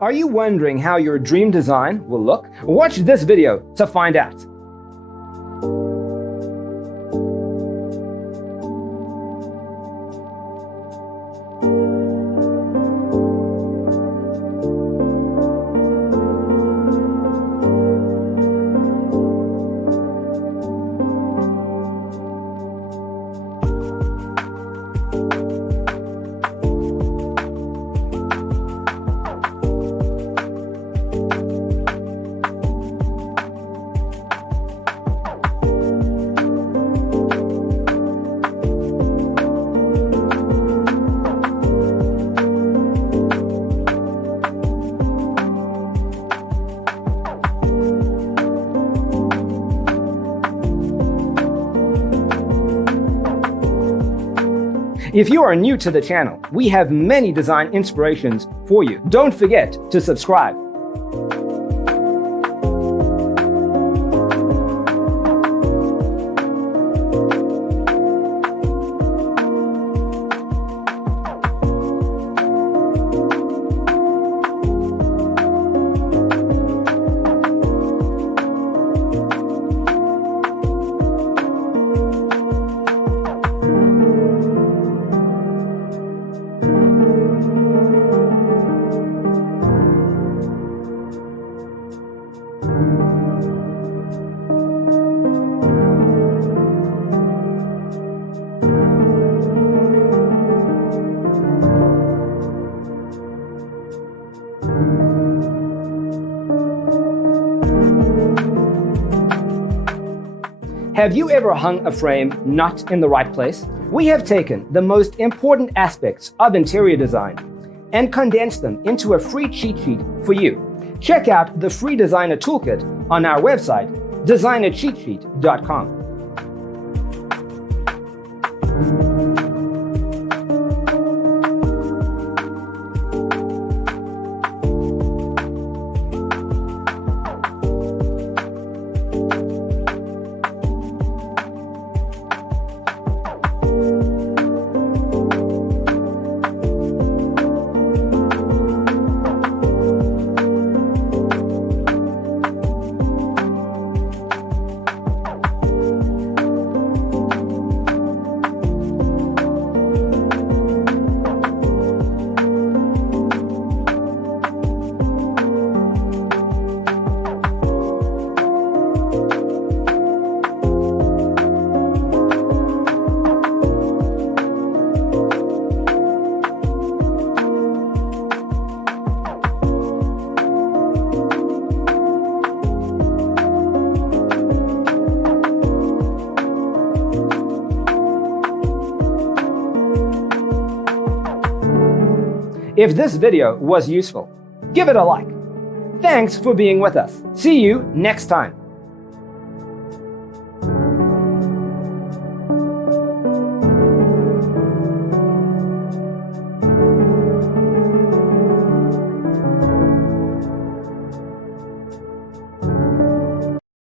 Are you wondering how your dream design will look? Watch this video to find out. If you are new to the channel, we have many design inspirations for you. Don't forget to subscribe. Have you ever hung a frame not in the right place? We have taken the most important aspects of interior design and condensed them into a free cheat sheet for you. Check out the free designer toolkit on our website, designercheatsheet.com. If this video was useful, give it a like. Thanks for being with us. See you next time.